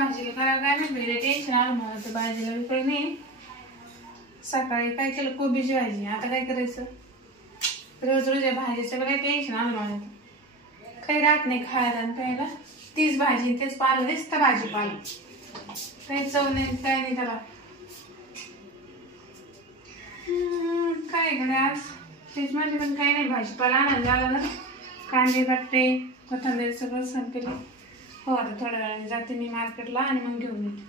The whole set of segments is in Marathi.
भाजीला करावं काय नाही टेन्शन आलं मला तर भाजीला विकळ नाही. सकाळी काय केलं कोबीची भाजी, आता काय करायचं रोज रोज या भाजीचं काही टेन्शन आलं मला. काही राहत नाही खायला आणि प्यायला, तीच भाजी तेच पालं नुसतं भाजीपाला, काही चव नाही काय नाही त्याला. काय करे आज तेच माझे पण काही नाही भाजीपाला आणायला झाला ना. कांदे बटाटे कोथिंबीर सगळं संपले. हो आता थोड्या वेळाने जाते मी मार्केटला आणि मग घेऊन येते.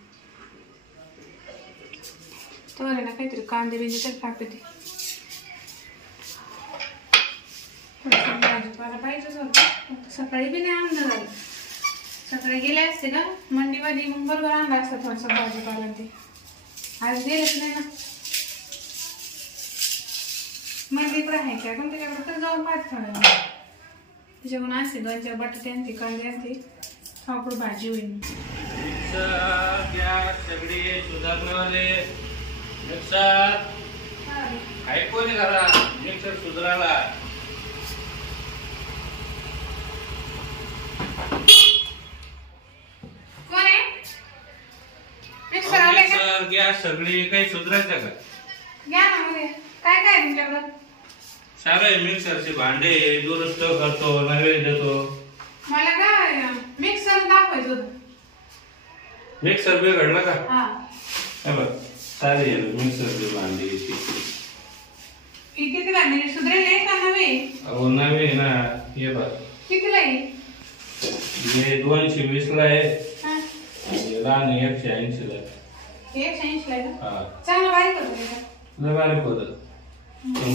तर ना काहीतरी कांदे बिंदे तर टाकते. भाजीपाला पाहिजेच होतं, सकाळी बी नाही आणलं झालं. सकाळी गेले असते का मंडीमध्ये मग बरोबर आणला असतं थोडंसं भाजीपाला. ते आज गेलेच नाही ना. मंडीकडे आहे का पण त्याच्याकडे तर जाऊन पाहत थोडं त्याच्याकडून असते 2-4 बटाटे आणि कांदे असते थापड भाजी होईल. सगळे सुधारणारे ऐकून करा मिक्सर सुधारायला. कोण आहे मिक्सर गॅस सगळी काही सुधारायचं का? घ्या ना मध्ये काय काय तुमच्याकडं? सारे मिक्सरचे भांडे दुरुस्त करतो, नवे देतो. मला काय मिक्सर दाखवायचं होतं. मिक्सर बिघडला का? हा हे बघ सारे मिक्सरचे भांडे किती लागले सुधारेल का नवे? अहो नवे ना. हे बघ कितीला आहे? हे 220 ला आहे. हा लहान 180 ला. 180 ला आहे का? हा चांगलं बारीक होतं का? लय बारीक होतं.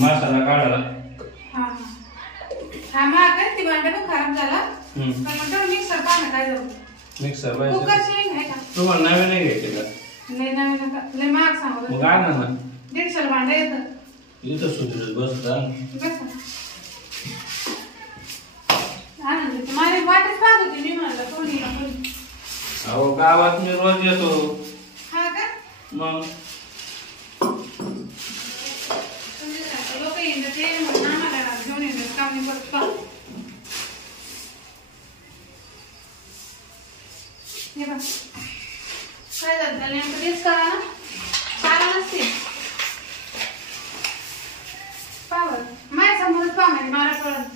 मसाला काढायला. हा हा हा मग काय ती भांडं पण खराब झाला. पण म्हणतो मिक्सर पाहणं काय जाऊ. मिक्सर पाहिजे. कुकर शेंग आहे का? तुम्हाला नवे नाही घ्यायचे का? लय नवे नका लय महाग सांगू. मग आणा ना. 150 भांडं येतं. इथं सुधरत बसता. आनंद मला वाटच पाहत होती मी म्हणलं कोणी ना कोणी. अहो गावात मी रोज येतो. हा का? मग लोक येतात ते म्हणून आम्हाला घेऊन येतात काम नाही करत का? हे बघ काय झालं त्याला नेमकं तेच करा ना चाला नसते पावर माझ्या समोरच पहा म्हणजे मला कळत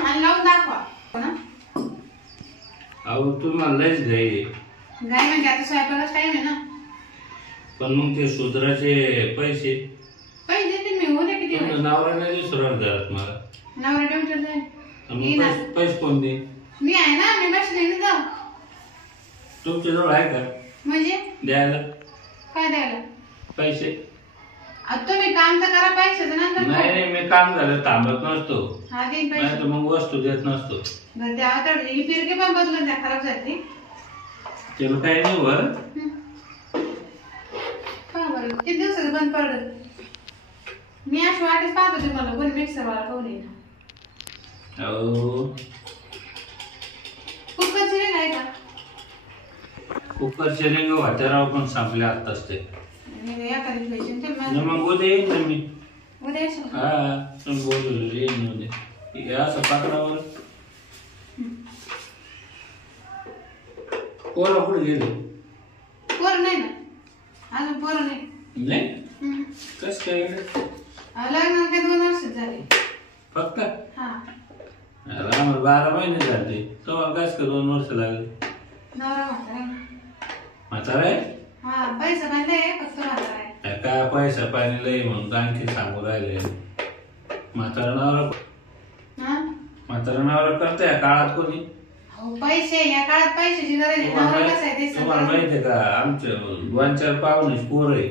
आणि लावून दाखवा हो ना. अहो तुम्हाला लयच घाई. गाय म्हणजे आता स्वयंपाकाच टाइम आहे ना. पण मग ते सुधाराचे पैसे देते मी उद्या किती वेळ. नवरा नाही विसरणार घरात मला. नवरा ड्युटीवर जाईल. पैसे कोण दे? मी आहे ना मी बसले ना जाऊ. तुमच्या जवळ आहे का म्हणजे द्यायला? काय द्यायला पैसे? आता तुम्ही काम तर करा पैशाचं नंतर. नाही मी काम झालं थांबत नसतो. हा देईन नाही पैसे. तर मग वस्तू देत नसतो. बरं द्यावं तर ही फिरकी पण बदलून द्या खराब झाली. त्याला काही नाही वर. का बरं किती दिवसाचं बंद पडलं. मी अशी वाटच पाहत होते मला कोणी मिक्सर वाला कोण येईल. अहो कुकरची नाही आहे का? कुकरचे रिंग वाट्याराव पण संपले आताच ते. एखादी पैसे ते मग उद्या येईन ना मी. उद्या येशील. हा बोलू येईन उद्या. असं पाकडावर पोरं कुठे गेले? पोरं नाही ना अजून पोरं नाही. नाही कस काय गेले? लग्नाला काही 2 वर्ष झाले फक्त. हा आम्हाला 12 महिने झाले. तेव्हा कस का 2 वर्ष लागले? नवरा म्हातारा म्हातारा आहे. हा पैसा बांधले फक्त म्हातारा आहे. काय पैसा पाणी लय म्हणून आणखी सांगू राहिले. म्हातारा नवरा करते काळात कोणी. पैसे या काळात पैशाची गरज आहे. नवरा कसा आहे ते तुम्हाला माहितीये का आमच्या 2-4 पाहुणे पोर आहे.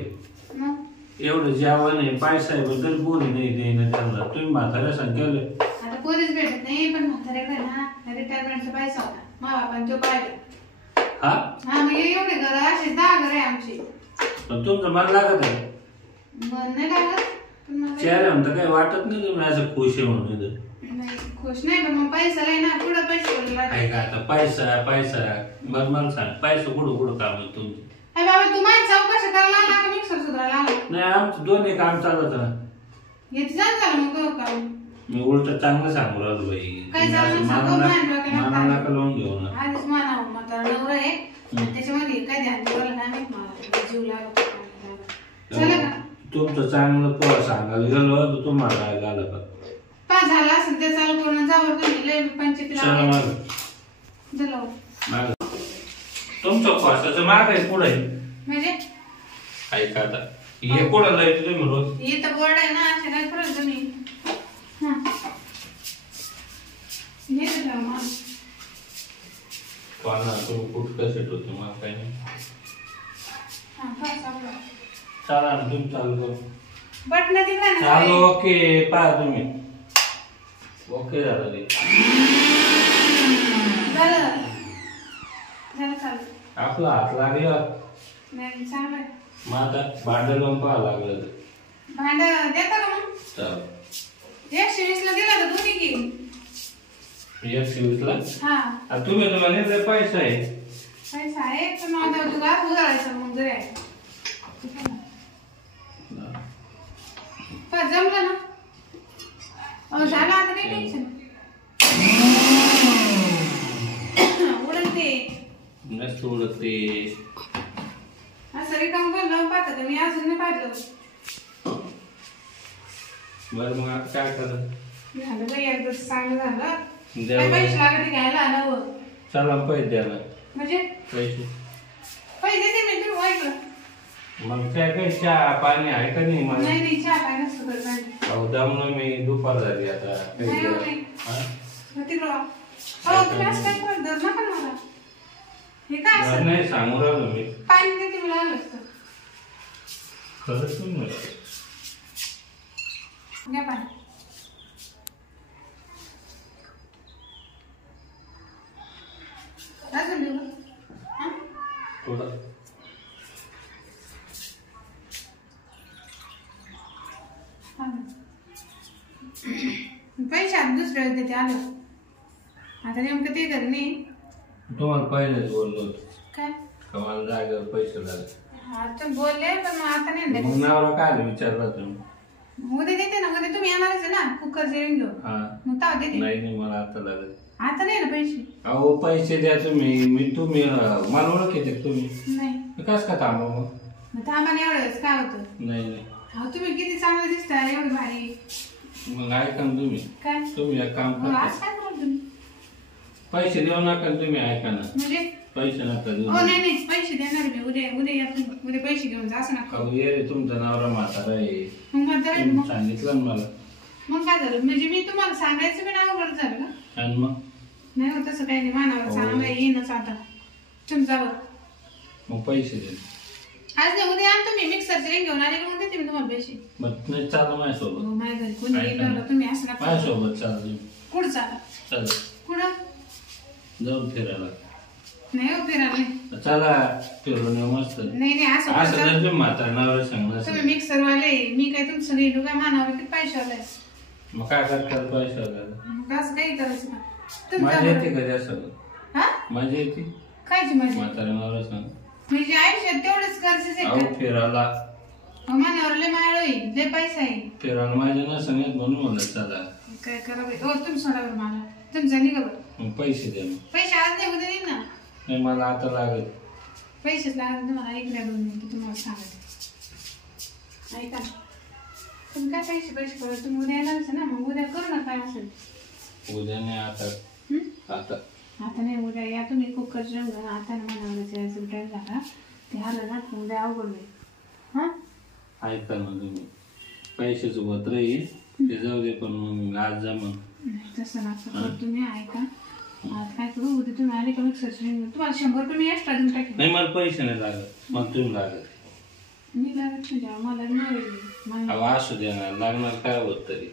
एवढं जेवण आहे पैसा आहे बद्दल पोरी नाही देणं त्यांना. तुम्ही म्हाताऱ्या सांगेल आता पोरीच भेटत नाही पण म्हाताऱ्याकडे ना रिटायरमेंटचा पैसा होता मा बापान तो पाहिजे. हा हा मग एवढे घर असे 10 घर आहे आमची. पण तुमचं मन लागत आहे. मन नाही लागत पण मला चेहरा म्हणता काही वाटत नाही तुम्ही असं खुश आहे म्हणून. नाही खुश नाही पण मग पैसा नाही ना पुढे पैसे बोलला. काय का आता पैसा बरं मला सांग पैसा कुठं काम आहे तुमचं? अरे बाबा तू माझी चौकशी करायला आला का मिक्सर सुधारायला आला? नाही आमचं दोन्ही काम चालत ना. याची जाण झालं मग काम. मी उलट चांगलं सांगू राहिलो बाई. काय झालं सांगू मनाला लावून घेऊ ना. आधीच म्हणावं म्हातारा नवरा आहे काय ध्यान ठेवायला काय माहित मला जीव लागत चला का तुमचं चांगलं पोहा सांगायला गेलो तर तुम्हाला काय झालं का पाच झाला असेल ते चालू करून जावं तुम्ही लय पंचायतीला तुमचं पासाचं माग आहे पुढे म्हणजे ऐका आता हे कोणाला येतो तुम्ही रोज इथं बोर्ड आहे ना असे काय करू तुम्ही कोणा तुम्ही कुठ कसे होते मला काही नाही चला ना तुम्ही चालू करू बटन दिला ना चालू ओके पहा तुम्ही ओके झालं ते झालं चालू आपला हात लागला नाही चांगलं मग आता भांडं लावून पाहा लागलं भांड देता का मग तर 120 ला दिला तर दोन्ही की 120 ला हा तुम्ही तुम्हाला पैसा आहे पैसा आहे पण मग आता तू गात उगाळायचं मग जरी आहे पण जमलं ना झालं आता काही टेन्शन उडते नसतं उडत ते असं रिकाम बोललं पाहतं का मी अजून नाही पाहिलं बरं मग आता काय करत झालं बाई एकदा चांगलं झालं द्या काय पैसे लागले घ्यायला आलं चला पैसे द्यायला म्हणजे पैसे दे मी तुम्ही ऐकलं मग त्या काही चहा पाणी आहे का नाही मला नाही चहा काय नसतं करत पाणी अहो दमनं मी दुपार झाली आता नाही हो नाही तिकडं हो तुम्ही असं काय करत धर नका ना मला हे काय असं नाही सांगू राहिलो मी पाणी देते मी लागलं असतं खरंच तुम्ही घ्या पाणी अजून देऊ का थोडं पैसे आता दुसऱ्या वेळेस देते आलं आता नेमकं ते घरी नाही तुम्हाला पहिलेच बोललो काय का मला जागेवर पैसे लागले हा तुम्ही बोलले पण मग आता नाही मग नावरा काय विचारला तुम्ही उद्या देते ना उद्या तुम्ही येणारच आहे ना कुकर जेवून घेऊ हा मग तेव्हा देते नाही मला आता लागत आता नाही ना पैसे अहो पैसे द्या तुम्ही तुम्ही मला ओळखीचे तुम्ही नाही कस का थांबा मग मग थांबाने एवढंच काय होतं नाही नाही हा तुम्ही किती चांगलं दिसता एवढी भारी मग ऐका ना तुम्ही काय तुम्ही एक काम हो, करा आज काय करू तुम्ही पैसे देऊ नका ना तुम्ही ऐका ना म्हणजे पैसे नका देऊ हो नाही नाही पैसे देणार मी उद्या या तुम्ही उद्या पैसे घेऊन जा असं नका अहो ये रे तुमचा नवरा म्हातारा आहे मग म्हणता तुम्ही मग सांगितलं ना मला मग काय झालं म्हणजे मी तुम्हाला सांगायचं पण अवघड झालं का आणि मग नाही हो तसं काही नाही मानावर सांगा येईनच आता तुमच्यावर मग पैसे दे आज नाही उद्या आणतो मी मिक्सरचे घेऊन आले मग देते मी तुम्हाला पैसे मग नाही चाल माझ्यासोबत हो, माझ्या घरी कोणी येईल तुम्ही असं नका माझ्यासोबत चाल कुठं चाला चल कुठं जाऊ फिरायला नाही हो फिरायला नाही चला फिरून येऊ मस्त नाही नाही असं असं कसं? जर तुम्ही म्हातारा नवरा सांगला तुम्ही मिक्सर वाले मी काय तुमचं गेलो काय मानावर किती पैसे आले मग काय करतात पैसे वगैरे मग असं काही करायचं ना माझी येते तुमच्या का जास्त हा माझी येते कायची माझी म्हातारा नवरा सांग म्हणजे आयुष्यात तेवढेच खर्च आहे अहो का फिरायला मानावर लय माळ होईल लय पैसा आहे फिरायला माझ्या ना सांगत म्हणून म्हणलं चला काय करा बाई हो तुम्ही सोडा बरं मला तुमचा निघा बरं मग पैसे द्या मग. पैसे आज नाही उद्या देईन ना नाही मला आता लागत पैसेच लागत तुम्हाला इकडे दोन मिनिटं तुम्हाला सांगते ऐका ना. तुम्ही काय पैसे करा तुम्ही उद्या येणारच आहे ना मग उद्या करू ना काय असेल उद्या नाही आता हं? आता आता नाही उद्या या तुम्ही कुकरचे रंग आता ना म्हणावं टाईम झाला ते आलं ना की उद्या अवघड होईल हां ऐका ना तुम्ही पैशाचं होत राहील ते जाऊ दे पण मग आज जा मग नाही तसं नका करू तुम्ही ऐका आज काय करू उद्या तुम्ही आले का मिक्सरचे रंग तुम्हाला 100 रुपये मी एक्स्ट्रा देऊन टाकेन नाही मला पैसे नाही लागत मग तुम्ही लागत मी लागत म्हणजे मला नाही अहो असू द्या ना लागणार काय होत तरी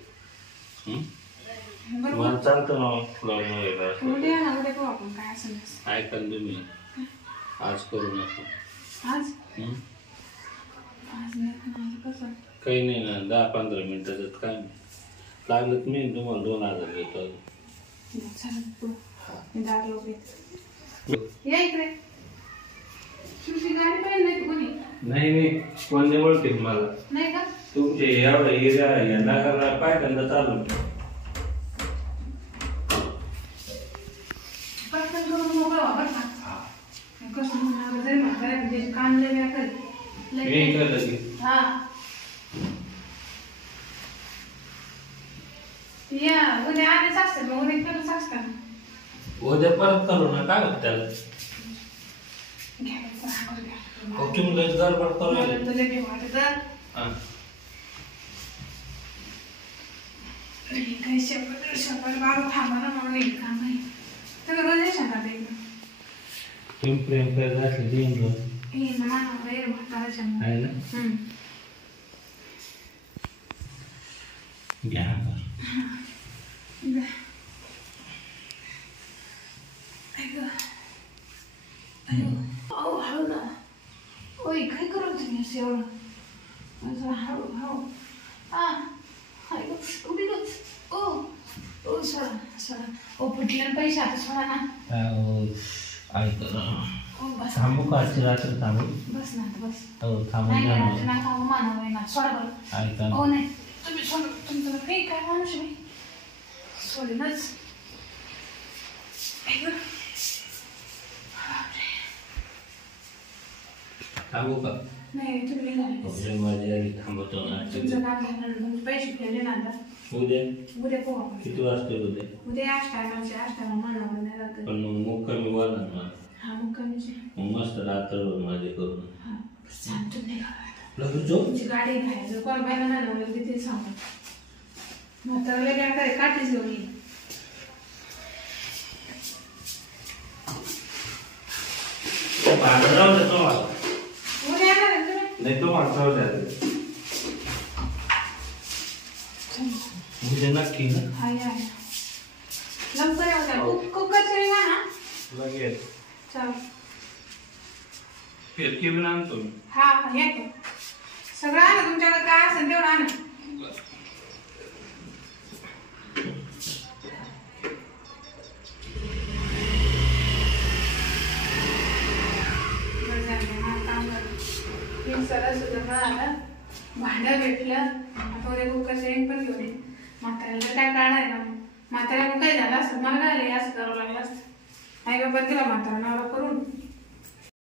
बरोबर मला चालतं ना फ्लॉवर उद्या ना उद्या करू आपण काय असेल तसं. ऐका ना तुम्ही आज करू नका आज हं? आज नाही आज कसं काही नाही ना 10-15 मिनिटाचं काय नाही लागलं तर मी तुम्हाला 2000 देतो अजून. चालेल पुढं दार लोक या इकडे तुमची गाडी पाहिजे नाही कोणी नाही कोणी ओळखेल मला नाही का तुमचे एवढं एरिया या नगरला पाहिल्यांदा चालू पटकन करून मोकळं व्हा बरं का कसं म्हणणार जरी म्हाताऱ्या म्हणजे काम लय वेळा कर मी केलं की हा या उद्या आलेच असते मग उद्या करूच असतात उद्या परत करू ना काय होत त्याला तुम्ही गडबड करू काही शंभर बाबा थांबा ना म्हणून एक काम आहे तर रोज येणार तुम्ही प्रेम करत असले देईन रोज ये ना मानव रे म्हाताराच्या आहे ना घ्या हळू ना ओय काय करत तुम्ही असं एवढं असं हळू हळू उभी ओ ओ सोडा ओ फुटले पैसे आता सोडा ना ऐक थांबू का रात्र थांबू बस ना बस हो थांबू नाही रात्र ना थांबू मानव ना सोडा बरं ऐका ओ नाही तुम्ही सोड तुमचं काही काय माणूस मी सोडेनच थांबू का नाही तुम्ही झाले माझ्या आधी थांबवतो ना तुमचं काम झालं पैसे फेडले ना आता उद्या पोहा किती वाजता उद्या 8 टायमाला मानव नाही राहत पण मग मुक्कामी बोला ना हा मुक्कामीचे मग मस्त रात्र माझे करून हा सांगतो नाही लगेच जाऊ तुमची गाडी घ्यायचं कोण बायला नाही तिथे सांगू म्हातारला काय काय काठीच घेऊन ये राहू दे तुम्हाला उद्या येणार आहे तुम्ही नाही तुम्हाला राहू द्या उद्या नक्की ना हाय हाय लवकर येऊ द्या कुकर चेगा ना लगेच चल फिरकी पण आणतो मी हा हा येतो सगळं आणा तुमच्याकडे काय असेल तेवढं आणा भांडं भेटलं आता उद्या कुकर शेंग पण घेऊन ये म्हाताऱ्याला काय काढणार आहे ना म्हाताऱ्याला काय झालं असतं मला काय असं करावं लागलं असतं आई बाबा दिला म्हातारा नवरा करून